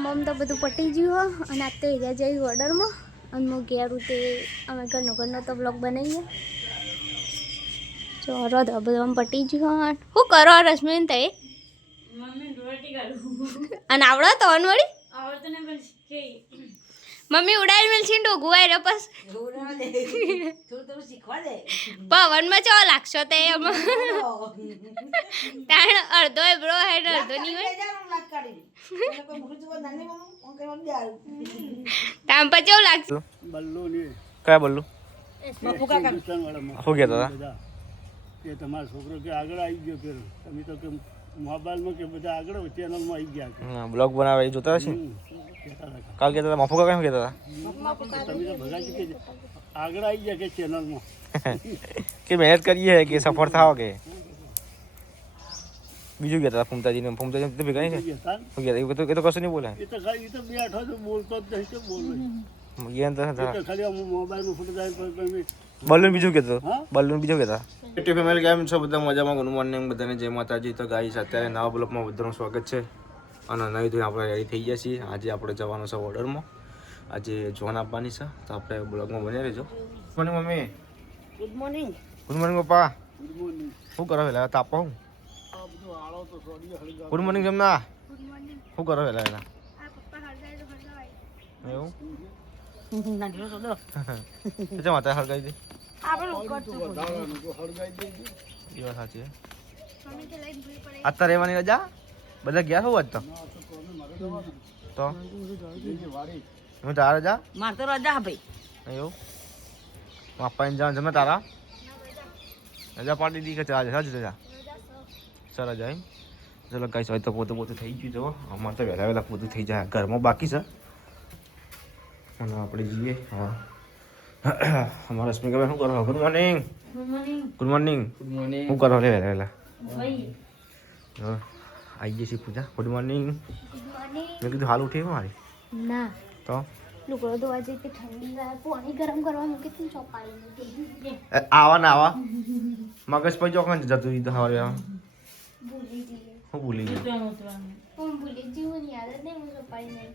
મમ તો બધું પટી ગયું અને આ તો એરિયા જઈ ઓર્ડરમાં અને હું ઘેર તે અમે ઘરનો તો બ્લોગ બનાવીએ ચોરો તો બધું આમ પટી ગયું શું કરો રશ્મિન તે અને આવડો તો અનવડી મમ્મી ઉડાડી મેલ છીંડો ગુવાય રે બસ પવનમાં ચો લાગશો તે તાણ અડધો બ્રો હેડ અડધો ની હોય તામ પછી કેવું લાગશે બલ્લુ ની કયા બલ્લુ મફુ કાકા હો ગયા હતા કે તમારો છોકરો કે આગળ આવી ગયો કે તમે તો કે મોબાઈલમાં કે બધા આગળ ચેનલમાં આવી ગયા બ્લોગ બનાવે એ જોતા હશે કાલ કહેતા હતા મફુ કાકા શું કહેતા હતા તમે તો ભગાજી કે આગળ આવી ગયા કે ચેનલમાં કે મહેનત કરીએ કે સફળ થાવ કે બીજું કહેતા ફૂમતાજી તો ભેગા નહીં છે શું કહેતા એ તો કશું નહીં બોલે એ તો બેઠો તો બોલતો જ નહીં તો બોલે ખાલી મોબાઈલમાં ફોટો જાય બલ્લુન બીજું કહેતો બલ્લુન બીજું કહેતા યુટ્યુબ ફેમિલી કેમ છો બધા મજામાં ગુડ મોર્નિંગ બધાને જય માતાજી તો ગાઈસ અત્યારે નવા બ્લોગમાં બધાનું સ્વાગત છે અને નવી ધોઈ આપણે રેડી થઈ ગયા છીએ આજે આપણે જવાનું છે ઓર્ડરમાં આજે જોન આપવાની છે તો આપણે બ્લોગમાં બની રહેજો મોર્નિંગ મમ્મી ગુડ મોર્નિંગ પપ્પા ગુડ મોર્નિંગ શું કરો વેલા તાપો હું ગુડ મોર્નિંગ જમના શું કરો વેલા વેલા એવું માતા હળગાઈ દે સાચી અત્યારે રહેવાની રજા બધા ગયા હોવ આજ તો હું તારા રજા માર તો રજા ભાઈ એવું આપવાની જવાનું જમે તારા રજા પાડી દી કે આજે સાચું રજા સર રજા એમ ચલો કઈ હોય તો પોતે થઈ ગયું જો અમારે તો વહેલા વહેલા પોતું થઈ જાય ઘરમાં બાકી છે અને આપણે જઈએ હા અમારા રશ્મિકા શું કરો ગુડ મોર્નિંગ ગુડ મોર્નિંગ શું કરો લે વહેલા વહેલા આવી ગઈ છે પૂજા ગુડ મોર્નિંગ મેં કીધું હાલ ઉઠી મારી ના તો લુગડો ધોવા જઈ કે ઠંડી પાણી ગરમ કરવા મૂકી તું ચોપાડી આવા ને આવા મગજ પછી ચોકન જતું દીધું સવારે ભૂલી જઈએ હું ભૂલી ગયો હું ભૂલી જીવું યાદ જ નહીં હું ચોપાડી નહીં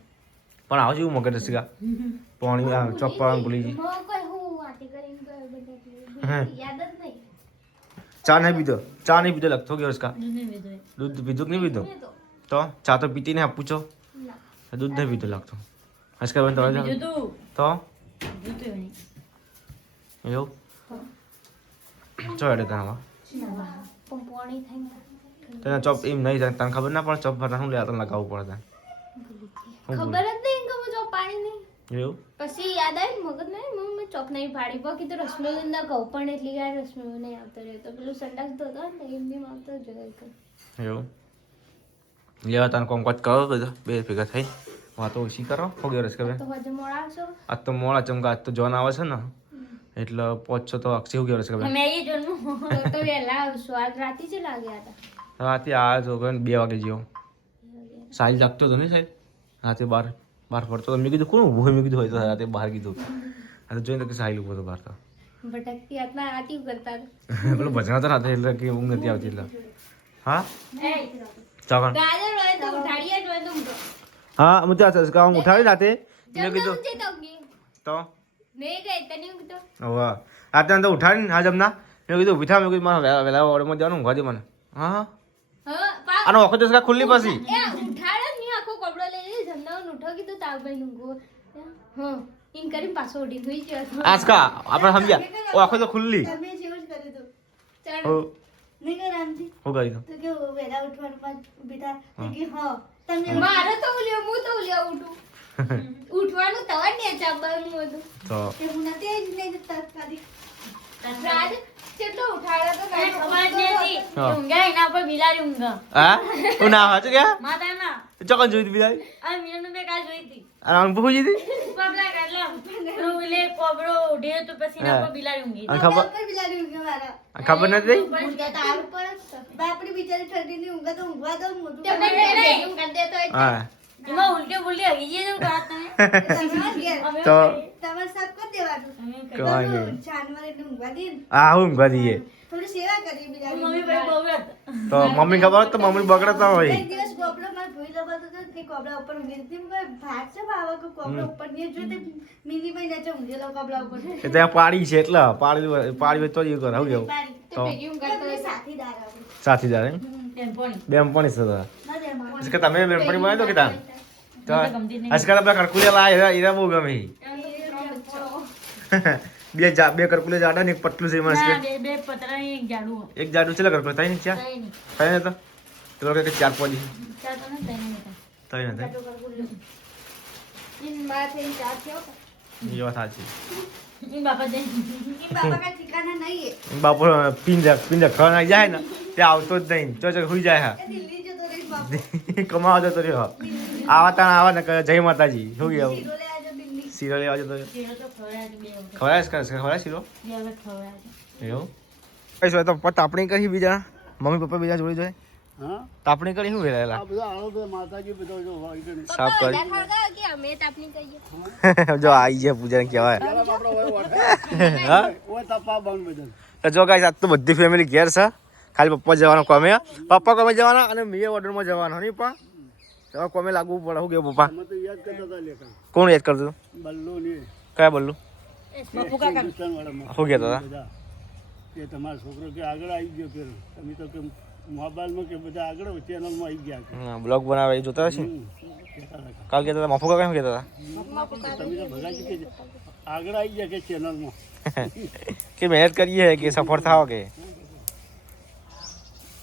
પણ આવું જેવું મગજ હશે પાણી ચોપ્પા ભૂલી ગઈ કોઈ હું વાતી કરીને ગયો બધા યાદ જ નહીં ચા નહીં પીધો લગતો ગયો હસકા દૂધ પીધું કે નહીં પીધું તો ચા તો પીતી નહીં પૂછો દૂધ નહીં પીધું લાગતો હસકા બેન તો એવું ચો એડે તને પાણી થાય તને ચોપ એમ નહીં જાય તને ખબર ના પડે ચોપ ભરતા શું લેવા તને લગાવવું પડે ખબર જ નહીં કે હું ચોપાડી નહીં એવું પછી યાદ આવી મગજ નહીં મેં ચોપ નહીં પાડી બાકી તો રસમલાઈ ના કહું પણ એટલી વાર રસમલાઈ નહીં આવતો રહ્યો તો પેલું સંડાસ તો હતો ને એમ બી આવતો જોયો એવું લેવા તને કોમકાજ કરો બધા બે ભેગા થઈ વાતો ઓછી કરો હો ગયો રસ કે તો હજુ મોડા આવશો આજ તો મોડા ચમકા આજ તો જોન આવે છે ને એટલે પહોંચશો તો અક્ષય હું ગયો રસ કે મેં એ જોનું તો વહેલા આવશો આજ રાતે જ લાગ્યા હતા રાતે આ જો 2 વાગે જેવો સાહિલ જાગતો હતો ને સાહેબ રાતે બાર ફરતો તો મેં કીધું કોણ ઊભું મેં કીધું હોય તો રાતે બહાર કીધું આ તો જોઈને કે સાહિલ ઊભો હતો બહાર તો ભટકતી આટલા રાતી કરતા પેલો ભજના તો રાતે એટલે કે ઊંઘ નથી આવતી એટલે હા ચાકણ ગાજર હોય તો ઉઠાડીએ જ હોય તો હા હું ત્યાં સસકા હું ઉઠાવી રાતે મેં કીધું તો નહીં ગઈ તને હું કીધું હવે રાતે તો ઉઠાડીને હા જમના મેં કીધું ઊભી થા મેં કીધું મારે વહેલા ઓર્ડરમાં જવાનું ઊંઘવા દે મને હા આનો આખો દિવસ ખુલ્લી પાછી ઉઠાડે ની આખો કપડો લઈ જમનાውን ઉઠો કીધું તાવભાઈ ઊંઘો હા ઇન કરીને પાછો ઉડી હોઈ ગયો આજકા આપણે સમજ્યા ઓ આખો તો ખુલ્લી તમે જેવું જ કર્યું તો ચાલ હો નહીં કે રામજી હો કરી દો તો કે વેલા ઉઠવાનું પાછ ઊભી થા તો કે હા તમે મારે તો ઉલ્યો હું તો ઉલ્યો ઉઠું ઉઠવાનું તવા ને ચાબવાનું હતું તો કે હું નથી જ નહીં તાત્કાલિક રાજ કેટલો ઉઠાડ્યો તો કઈ ખબર નથી ઊંઘા એના પર બિલાડી ઊંઘા હા તું ના હાચું કે માતા ના ચોકન જોઈ હતી બિલાડી આ મીનુ બે કાલ જોઈ હતી અને આમ પૂછી હતી પગલા કાઢલા રૂલે કોબરો ઉઠ્યો તો પછી એના પર બિલાડી ઊંઘી અને ખબર પર બિલાડી ઊંઘે મારા ખબર નથી ઊંઘે તો આવ પર બાપડી બિચારી ઠંડી ની ઊંઘે તો ઊંઘવા દો મોટું તમે ઊંઘ કરી દે તો હા એમાં ઉલટી બુલટી આવી ગઈ તો વાત તમે તો તમારે સાફ કરી દેવાનું કમાઈ નહીં. જાનવર એટલે ઊંઘવા દઈએ ને. હા ઊંઘવા દઈએ થોડી સેવા કરીએ બિલાડી. મમ્મી ભાઈ બહુ હતા. તો મમ્મી ખબર હોત તો મમ્મી બગડતા હોય. એક દિવસ કોબરો માર ભૂઈ લબાતો હતો કે કોબરા ઉપર ઊંઘી હતી. મેં કહ્યું, ભાત છે ભાવા કે કોબરા ઉપર નહીં જોયું તે મિની ભાઈ નીચે ઊંઘેલો કોબરા ઉપર. એ ત્યાં પાડી છે એટલે પાડી હોય તો જ એવું કરે આવું કેવું તો ભેગી ઊંઘાડતો પેલી હોય. સાથીદાર આવે. સાથીદાર એમ બેનપણી. બેનપણી છે તો. ના દે માર. છે કે તમે બેનપણી બનાવી દો કે તાન તો મને તો ગમતી જ નહીં. આજકાલ આપણા કરકુલિયા લાયા એરા બહુ ગમે બે કરકુલે જાડા ને એક પતલું છે એમાં ના, છે. બે પતરા ને એક ઝાડુ. એક જાડું છે કરકુલે તઈ ને ચાર તઈ નહીં. તઈ ને તો તો કે ચાર પોડી ચાર તો નથી, તઈ નહીં હતા. તઈ ને તઈ ઈન માં થઈને ચાર થયો. એ વાત સાચી. ઈ બાપા જઈ. ઈ બાબા કાંઈ ઠિકાના નહીં એ. બાપુ પિંજા ખાવા જાય ને તે આવતો જ નહીં ચો હુઈ જાય હા એ દિલ્હી જતો રહીશ બાપુ. કમાવા જતો રહ્યો આવા તાણ આવા ને કહે, જય માતાજી શું કેવું શીરો લેવા જો દિલ્હી. શીરો લેવા જતો રહ્યો. શીરો તો ખવડાવ્યા છે બે વખત. ખવડાય શીરો બે વખત ખવડાવ્યા છે. એવું કઈ શું તો તાપણી કરી બીજા મમ્મી પપ્પા બીજા જોડી જોઈએ હા તાપણી કરી શું વેલા આ બધા આવો બધા માતાજી બધા જો હોય કે નહીં. સાફ કરી પપ્પા વધારે ખળગાવે કે અમે તાપણી કરીએ. જો આવી જાય પૂજા કહેવાય પેલા બાપડા હોય વાટે. હા હોય તપા બાંધ બધા. તો જો ગાઈસ આજ તો બધી ફેમિલી ઘેર છે ખાલી પપ્પા જવાનો કોમે પપ્પા કોમે જવાના અને મીએ ઓર્ડરમાં જવાનો નહીં પા તો કોમે લાગવું પડે શું કેવું પપ્પા અમે તો યાદ કરતા હતા લેખા. કોણ યાદ કરતું બલ્લો ને કયા બોલું હિન્દુસ્તાનવાળામાં. શું કહેતા હતા બધા કે તમારો છોકરો કે આગળ આવી ગયો કે તમે તો કે મોબાઈલમાં કે બધા આગળ ચેનલમાં આવી ગયા કે. બ્લોગ બનાવે એ જોતા હશે કહેતા હતા. કાલ કહેતા હતા મફો કાકા શું કહેતા હતા તમે તો ભગાજી કે આગળ આવી ગયા કે ચેનલમાં. કે મહેનત કરીએ કે સફળ થાવ કે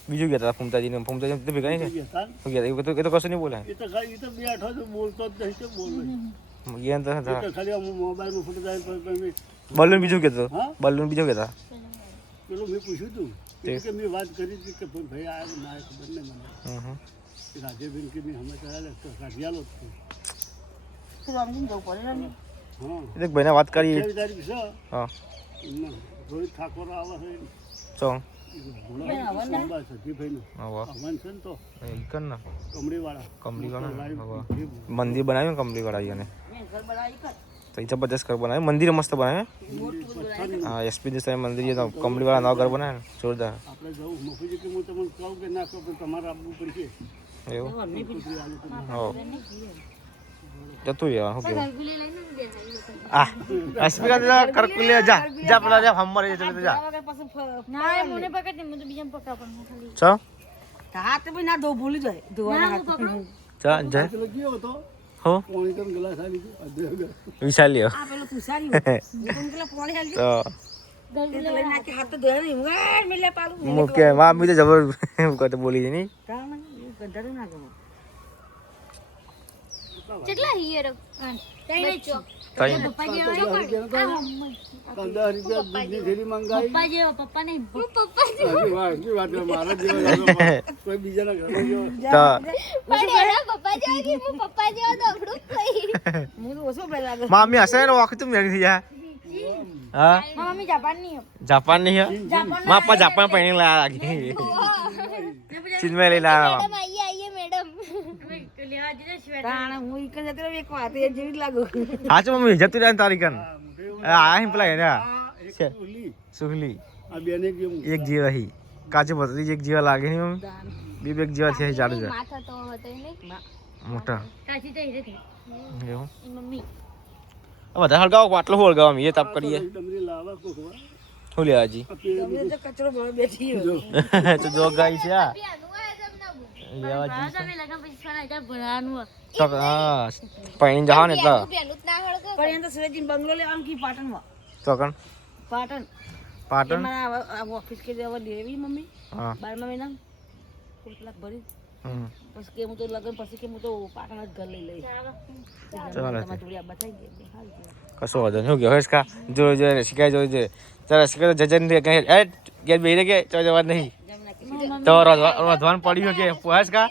બીજું કહેતા હતા ફૂમતાજીને તો ભેગા નહીં ગયા તા ને. શું કહેતા એ તો કશું નહીં બોલે એ તો ખાલી એ તો બેઠો તો બોલતો જ નહીં તો બોલે. ગયા તો એ તો ખાલી આમ મોબાઈલમાં ફોટો જાય પણ બલ્લુન બીજું કહેતો હા? બલ્લુન બીજું કહેતા પેલું મેં પૂછ્યું હતું કે મેં વાત કરી હતી કે ભાઈ આ ના ખબર નહીં મને હમ કે રાજેબેન કે મેં હમણાં ચાલે તો કાઢિયાલો જ છે. હા એ તો ભાઈને વાત કરી 28 તારીખ છે હા એમાં રોહિત ઠાકોર આવે છે ચો ઘોડા સજીભાઈનું હવે હવન છે ને તો કર ને કમળીવાળા કમલીવાળા લાઈવ હવે મંદિર બનાવ્યું ને કમલીવાળા એને તો એ જબરદસ્ત ઘર બનાવ્યું મંદિર મસ્ત બનાવ્યું હા એસપી દેસાઈ મંદિર એ તો કમલીવાળા નવા ઘર બનાવ્યું ને જોરદાર આપણે જવું મફુજી કે હું તમને કહું કે ના કહું પણ તમારે આપવું પડશે. એવું કુતરી આ લોકો હો જતું રહેવાનું શું કેવું ગરગુલી લઈને જ બેસાડી લોકો. આ એસપી કા કરકુલે જા જા પેલા જા હમર એ ચલે જા ના એ મને પકડ મને તો બીજાને પકડા પણ હું ખાલી ચો હાથ બી ના ધો ભૂલી જાય ધોવાના ના, હું પકડું. જા જા પેલો ગયો હતો હો પાણી તો ગ્લાસ આવી ગયો અધ્યો ગયો. વિશાલ લ્યો આ પેલું પૂછાડ્યું તમે પેલા પોણી હાલ તો લઈ નાખી હાથ તો ધોયા નહીં ઊંઘાડ મિલે પાડું મુકે માં બી તો જબર કરતો બોલી ની કારણ ગંધારું ના ગમે કેટલા હિયર બચ્ચો તઈ પપ્પા જેવા ₹15 દૂધની થેલી મંગાવી. પપ્પા જેવો પપ્પા નહીં હું પપ્પા હજી વાત મારા જેવો લાગે. કોઈ બીજાના ઘરે ગયો. તો પણ એના પપ્પા જેવા કે હું પપ્પા જેવા દોડું કઈ હું તો ઓછો પેલા લાગે મામી હશે ને વખત મેળ થઈ જાય હા મમ્મી જાપાનની જાપાન ની હે માં પા જાપાન પહેણી લાયા લાગી ચીનમાં લઈ લાયા મેડમ આઈએ આઈએ મેડમ લેવા દીધા સ્વેટર તાણ હું ઈકન જતી રહી એક વાત એ જેવી જ લાગુ હા ચો મમ્મી જતું રહ્યા તારી કન આ હિમ પેલા એને આ એક ઓલી, સુખલી આ બેને કેવું એક જીવા હી કાચે પતરી એક જીવા લાગે નહીં મમ્મી બે એક જીવા છે જાડુ જા માથા તો હતો નહીં મોટા કાચી તો હીરેથી એવું ઈ મમ્મી બધા હળગાવો આટલો હળગાવો એ તાપ કરીએ ડમરી લાવા કોકવા. શું લેવા હજી આ પેલી તમે તો કચરો ભરો બેઠી જો. તો જો ગાઈ છે આ આનું આ જમ ના બોલ લેવા હા જી તમે લગન પછી ફરા જા ભણવાનું તો હા પૈણ જાવ ને એટલે પેલું જ ના હળગો પણ એને તો સુરેજી બંગલો લેવાનું કી પાટણમાં તો કણ પાટણ પાટણ મારા ઓફિસ કે જવા દેવી મમ્મી હા 12મા મહિના 1 લાખ ભરી હમ પછી કે હું તો લગન પછી કે હું તો પાટણ જ ઘર લઈ લઈશ ચાલે તમારે થોડી આ બતાવી દે હાલ કશો વાંધો નહીં. શું કે હર્ષ કા જો જો શીખાય જો જો તારા શીખાય તો જજન કહે એ ગેર બેહી કે ચો જવા નહીં તો રોધવાન પડ્યું કે હર્ષ કા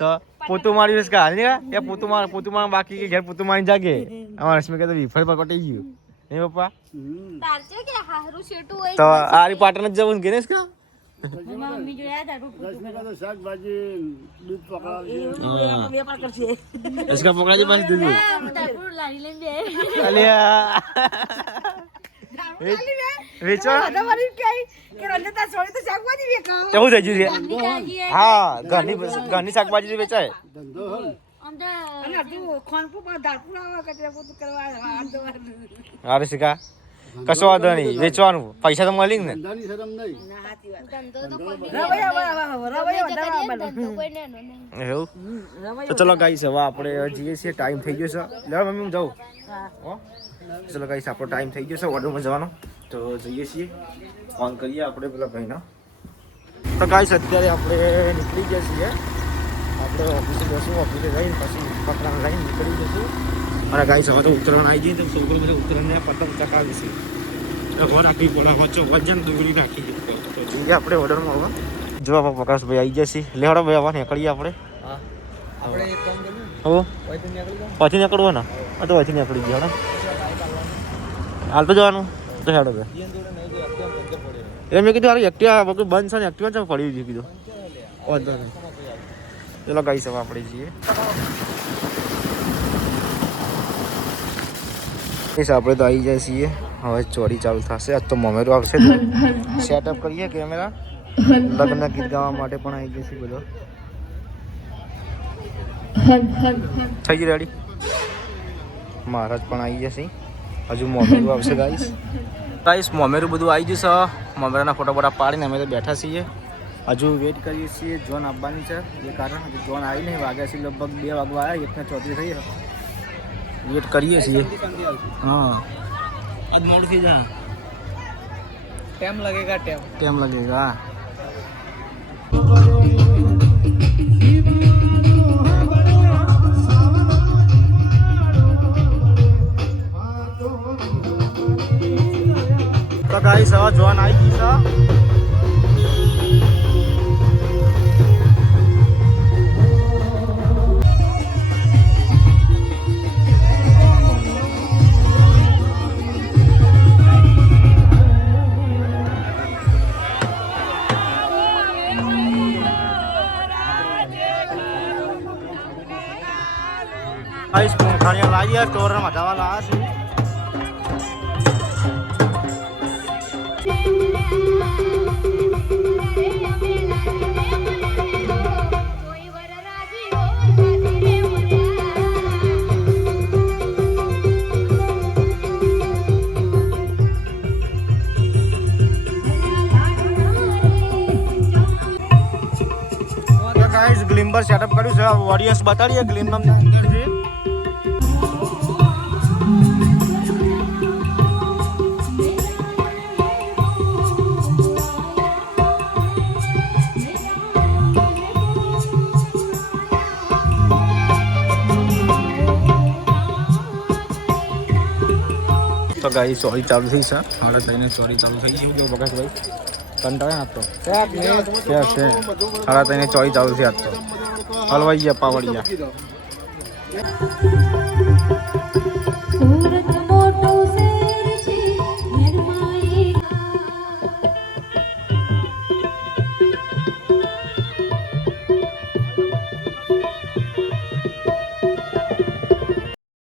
તો પોતું માર્યું હર્ષ કા હાલ નહીં એ પોતું માર બાકી કે ઘેર પોતું મારી જાગે અમાર રશ્મિ કે તો વિફળ પર કટી ગયું નહીં પપ્પા હમ. તારચે કે હારું શેટું હોય તો આરી પાટણ જ જવું કે ને કા પછી મમ્મી જોયા હતા રોટલું રશ્મિકા તો શાકભાજી દૂધ પકડાવશે इसका पकड़ा जी बस दूध તારું લારી લઈને બે अलिया વેચો કેવું થઈ ગયું છે હા ઘરની શાકભાજી વેચાય ધંધો હોય ને. આમ તો અરે શીખા કશો વાંધો નહીં વેચવાનું પૈસા તો મળી ને ધંધાની શરમ નહીં ધંધો તો કોઈ બી ધંધો કોઈ નેનો નહીં. એવું તો ચલો ગાઈસ હવે આપણે જઈએ છીએ ટાઈમ થઈ ગયો છે લે મમ્મી હું જાઉં હો ચલો ગાઈસ આપણો ટાઈમ થઈ ગયો છે ઓર્ડરમાં જવાનો તો જઈએ છીએ ફોન કરીએ આપણે પેલા ભાઈનો તો ગાઈસ અત્યારે આપણે નીકળી ગયા છીએ આપણે ઓફિસે જઈશું ઓફિસે જઈને પછી પતંગ લઈને નીકળી જઈશું અને ગાઈસ હવે તો ઉત્તરાયણ આવી જઈએ તો છોકરો બધા ઉત્તરાયણને પતંગ ચકાવીશું હવે રાખવી પડે વચ્ચે વજન દૂરી રાખી તો જોઈએ આપણે ઓર્ડરમાં હવે જો આપણે પ્રકાશભાઈ આવી જશે લેવડો ભાઈ હવે નીકળીએ આપણે હો પછી નીકળવું ને હા તો પછી નીકળી ગયા હાલ તો જવાનું તો હેડો ભાઈ એટલે મેં કીધું અરે એક્ટિવા બધું બંધ છે ને એક્ટિવા છે પડ્યું છે કીધું વાંધો નહીં ચલો ગાઈસ હવે આપણે જઈએ આપણે તો આવી જાય છીએ હવે ચોરી ચાલુ થશે આજ તો મમેરો આવશે સેટઅપ કરીએ કેમેરા લગ્ન ગીત ગાવા માટે પણ આવી જશે બધો થઈ ગઈ રેડી મહારાજ પણ આવી જશે હજુ મમેરું આવશે ગાઈસ મમેરું બધું આવી જશે મમેરાના ફોટા ફોટા પાડીને અમે તો બેઠા છીએ હજુ વેઇટ કરીએ છીએ જોન આવવાની છે એ કારણ હજુ જોન આવી નહીં વાગ્યા છે લગભગ 2 વાગવા આવ્યા 1:34 થઈ વેઇટ કરીએ છીએ હા આજ મોડ થઈ જા ટાઈમ लगेगा તો ગાઈસ હવે જોન આવી ગઈ છે गाइस खाने लाई है स्टोर में मजा वाला है गाइस ग्लिम्बर सेटअप કર્યું છે ઓડિયન્સ બતાડીએ ગ્લિમ્બર ના અંદર છે તો ગાઈ ચોરી ચાલુ થઈ છે હાડે થઈને ચોરી ચાલુ થઈ ગયું કે બગાસભાઈ કંટાળે ના તો છે હાડા થઈને ચોરી ચાલુ થઈ આજ તો હલવાઈ ગયા પાવડિયા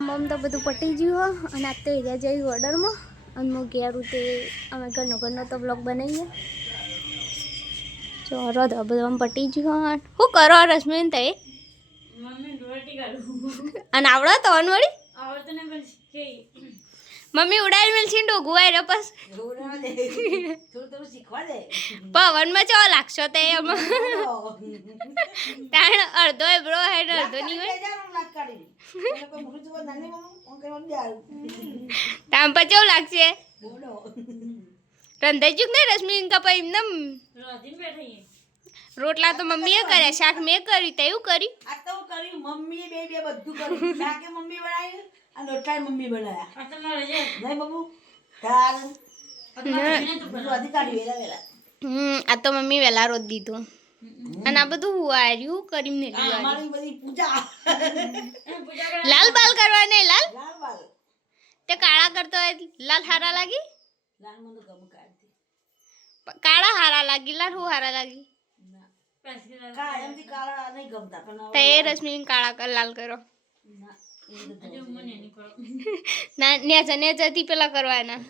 મમ તો બધું પટી ગયું અને આજ તો એરિયા જઈ ઓર્ડરમાં અને હું ઘેર તે અમે ઘરનો તો બ્લોગ બનાવીએ ચોરો તો બધું આમ પટી ગયું શું કરો રશ્મિન તે મમ્મી રોટી કાઢું અને આવડો તો અનવડી આવડતું ને પણ શીખે મમ્મી ઉડાડી મેલ છે ડોગું આવ્યો બસ પવનમાં ચો લાગશો તે તાણ અડધો એબરો હે ને અડધો નહીં હોય તામ પર કેવું લાગશે રંધાઈ ચૂક નહીં રશ્મિ કપા એમને રોજીન બેઠી રોટલા તો મમ્મીએ કર્યા શાક મેં કર્યું તે એવું કર્યું આ તો કર્યું મમ્મીએ બે બધું કર્યું શાકે મમ્મી બનાવ્યું અને રોટલા મમ્મી બનાવ્યા આ તો મારે જે નહીં બાબુ તાર ના બધું અધિકારી વેલા વેલા આ તો મમ્મી વહેલા રોજ દીધું અને આ બધું હુવાર્યું કરી ને અમારી બધી પૂજા લાલ બાલ કરવા નહીં લાલ લાલ વાલ તે કાળા કરતો હોય લાલ હારા લાગી લાલ મને ગમ કાઢતી કાળા હારા લાગી લાલ હું હારા લાગી કાયમથી કાળા નહીં ગમતા પણ તો એ રશ્મિ કાળા લાલ કરો ના નેચરથી પેલા કરવાના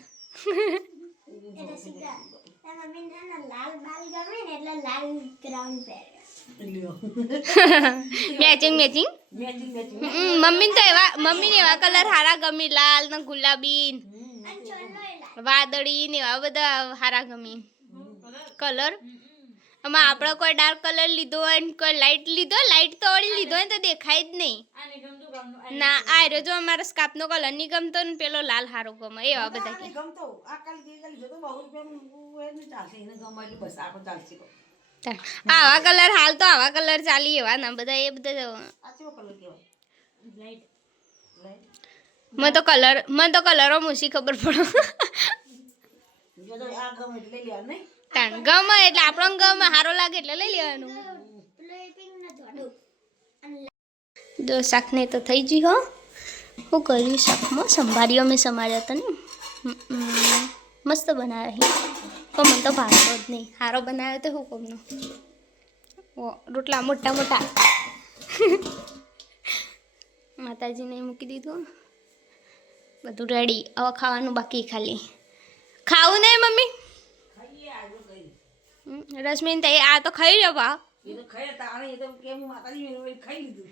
મેચિંગ મેચિંગ મમ્મી તો એવા કલર હારા ગમી લાલ ને ગુલાબી વાદળી ને એવા બધા હારા ગમી કલર આમાં આપણે કોઈ ડાર્ક કલર લીધો હોય ને કોઈ લાઇટ લીધો લાઇટ તો ઓળી લીધો હોય તો દેખાય જ નહીં ના આ રહ્યો જો અમારો સ્કાર્ફનો કલર નહીં ગમતો ને પેલો લાલ હારો ગમે એવા બધા કે ગમતો આ કાલ દીધી લીધો તો બહુ રૂપિયા એને ચાલશે એને ગમે એટલે બસ આપણે ચાલશે આવા કલર હાલ તો આવા કલર ચાલી એવા ના બધા એ બધા આ કેવો કલર કહેવાય મને તો કલરો મૂસી ખબર પડો જો તો આ ગમે એટલે લઈ લેવાનું નહીં તાણ ગમે એટલે આપણને ગમે હારો લાગે એટલે લઈ લેવાનું જો શાકને તો થઈ ગઈ હો શું કર્યું શાકમાં સંભાળ્યો મેં સમાર્યા હતા ને મસ્ત બનાવ્યા પણ મને તો ભાવતો જ નહીં હારો બનાવ્યો તો શું કોમનો રોટલા મોટા મોટા માતાજીને મૂકી દીધું બધું રેડી હવે ખાવાનું બાકી ખાલી ખાવું નહીં મમ્મી રશ્મિન તો આ તો ખાઈ રહ્યો બા એ તો ખાય તાણે એ તો કેમ માતાજી ખાઈ લીધું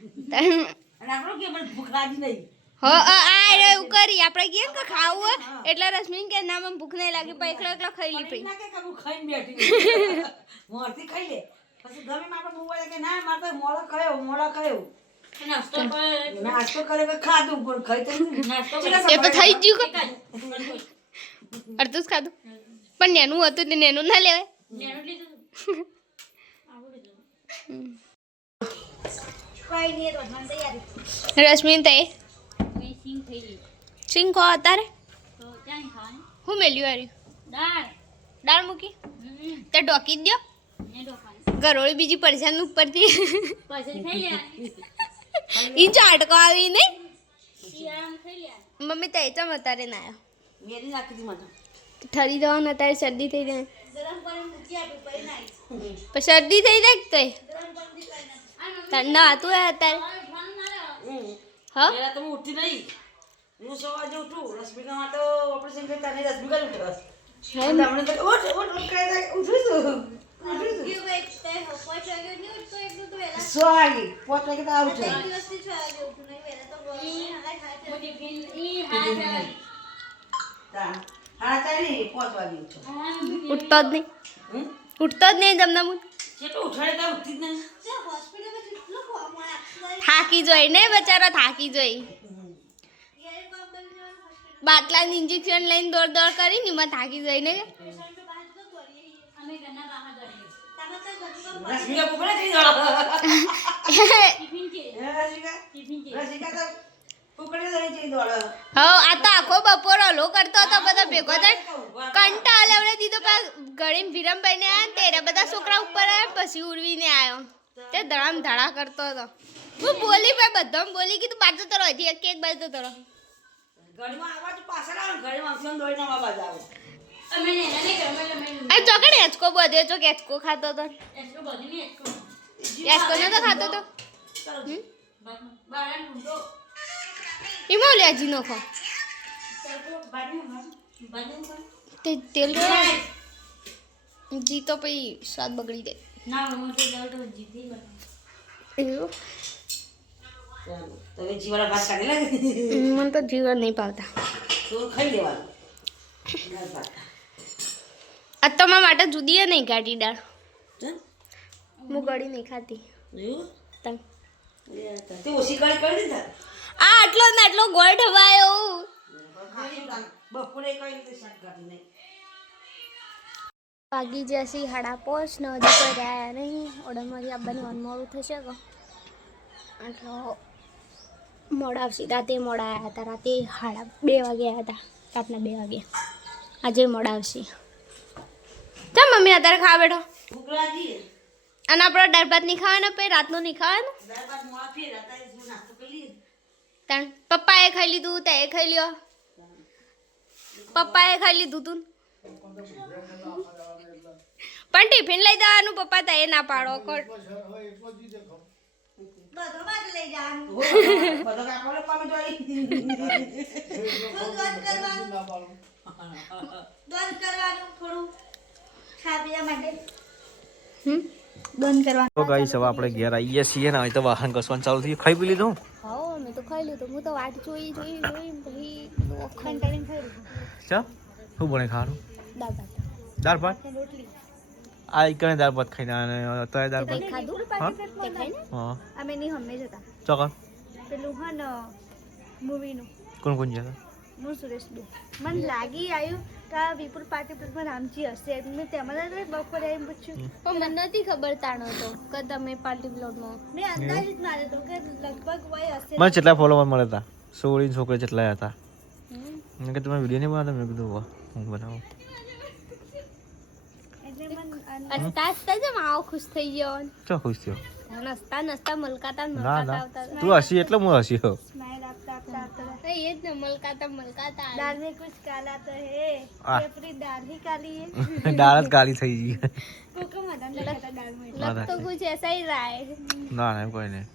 અને આપણો કે પણ ભૂખ લાગી નહીં હો આ એવું કરી આપણે કેમ કે ખાવું એટલે રશ્મિન કે ના મને ભૂખ નહીં લાગી પણ એકલો એકલો ખાઈ લી ના કે હું ખાઈને બેઠી મોરથી ખાઈ લે પછી ગમે આપણે મોબાઈલ કે ના મારે તો મોળા ખાયો નાસ્તો કરે કે ખાધું પણ ખાઈ તો એ તો થઈ ગયું અડધું જ ખાધું પણ નેનું હતું ને નેનું ના લેવાય રશ્મિન તે સિંગ ખો અત્યારે હું મેલ્યું હાર્યું દાળ મૂકી તે ઢોકી જ દો ગરોળી બીજી પરેશાન ઉપરથી ઈ ચાટકો આવી નહીં મમ્મી તો ચમ અત્યારે ના આવ્યો મેરી નાખી દી મને ઠરી જવાનું અત્યારે શરદી થઈ જાય ગરમ પાણી મૂકી આપી પછી નાઈ પણ શરદી થઈ જાય તો ના તું અત્યારે હા પેલા તો હું ઉઠી નહીં હું સવાર જે ઉઠું રશ્મિકા તો ઓપરેશન કરી તને રશ્મિકા ઉઠ્યો તમને તો ઉઠ કરે ઉઠું છું સ્વાગી પોત વાગે તો આવું છે હા તારી પોત વાગે ઉઠો ઉઠતો જ નહીં તમને હું કેટલું ઉઠાડે તો ઉઠતી જ નહીં થાકી જોઈ ને બચારો થાકી જોઈ બાટલાની ઇન્જેક્શન લઈને દોડ કરી ને એમાં થાકી જોઈ ને રશ્મિકા કુકડા થઈ જાવ રશ્મિકા તો કુકડે થઈ દોડ હા આ તો આખો બપોર હલો કરતો હતો બધા ભેગો થાય કંટાળ લેવડે દીધો ગળીમ વિરમભાઈ ને આયા તેરા બધા છોકરા ઉપર આવ્યા પછી ઉર્વીને આવ્યો તે ધડામ ધડા કરતો હતો હું બોલી ભાઈ બધામાં બોલી કીધું બાજુ તો રહી એક એક બાજુ તો ઘડીમાં આવાજ પાછળ આવે ઘડીમાં આંસુ દોડીને આવાજ આવે આ ચોકડે હેચકો બધે ચોક હેચકો ખાતો હતો હેચકો નતો ખાતો તો એમાં લે હજી નખો તે તેલ જી તો પછી સ્વાદ બગડી દે એવું તો એ જીવાળા ભાત કાઢી લાગે મને તો જીવન નહીં પાવતા તો ખાઈ લેવાનું આ તો મારા માટે જુદી નહીં કાઢી દાળ હું ગળી નહીં ખાતી તમ તે ઓછી કાઢી કરી દીધા આ આટલો ને આટલો ગોળ ઢવાયો બપોરે કઈ રીતે શાક કાઢી નહીં વાગી જશે 5:30 ને હજી કોઈ રહ્યા નહીં ઓર્ડરમાંથી આવવાનું મન મોડું થશે કે એટલે મોડા આવશે રાતે મોડા આવ્યા હતા રાતે 2:30 વાગે આવ્યા હતા રાતના 2 વાગે આજે મોડા આવશે ચાલ મમ્મી અત્યારે ખાવા બેઠો ભૂખલાજી અને આપણો દાળ ભાત નહીં ખાવાનો પછી રાતનું નહીં ખાવાનું દાળ ભાત મોડા ફેર હતા શું નાસ્તો કરી તાણ પપ્પાએ ખાઈ લીધું તે ખાઈ લ્યો પપ્પાએ ખાઈ લીધું તું પણ ટિફિન લઈ જવાનું પપ્પા તો એ ના પાડો કોણ બધો બાદ લઈ જવાનું બધો કાપડો પામે જોઈ દોડ કરવાનું થોડું ખાવા માટે બંધ કરવાનું તો ગાઈસ હવે આપણે ઘેર આવીએ છીએ ને હવે તો વાહન કસવાનું ચાલુ થયું ખાઈ પી લીધું હા મેં તો ખાઈ લીધું હું તો વાટ જોઈ પછી કંટાળીને ખાઈ લીધું ચા શું બને ખાવાનું દાળ ભાત દાળ ભાત રોટલી આ કને દાળ ભાત ખાઈને અને અત્યારે દાળ ભાત ખાધું તે ખાઈને હા અમે ની હમે જતા ચોકર પેલું હા ને મૂવીનું કોણ કોણ ગયા હું સુરેશ બે મને લાગી આવ્યું કે આ વિપુલ પાર્ટી પ્લસમાં રામજી હશે મેં તેમાં બપોરે આવીને પૂછ્યું પણ મને નથી ખબર તાણો તો કે તમે પાર્ટી પ્લોટમાં મેં અંદાજિત માર્યો તો કે લગભગ વય હશે મને કેટલા ફોલોવર મળ્યા હતા 16 છોકરા જેટલા હતા મેં કે તમે વિડીયો નહીં બનાવતા મેં કીધું વાહ હું બનાવું એટલે મને હસતા હસતા જ આવો ખુશ થઈ ગયો ચો ખુશ થયો નસતા નસતા મલકાતા ના મલકાતા ના આવતા તું હસી એટલે હું હસ્યો સ્માઈલ આપતા આપતા આવતા એ જ ને મલકાતા મલકાતા દાળ में कुछ काला तो है ये अपनी दाल ही काली है દાળ જ કાળી થઈ ગઈ वो कम मदन लगा था दाल में लग तो कुछ ऐसा ही रहा है ના ના કોઈ નહીં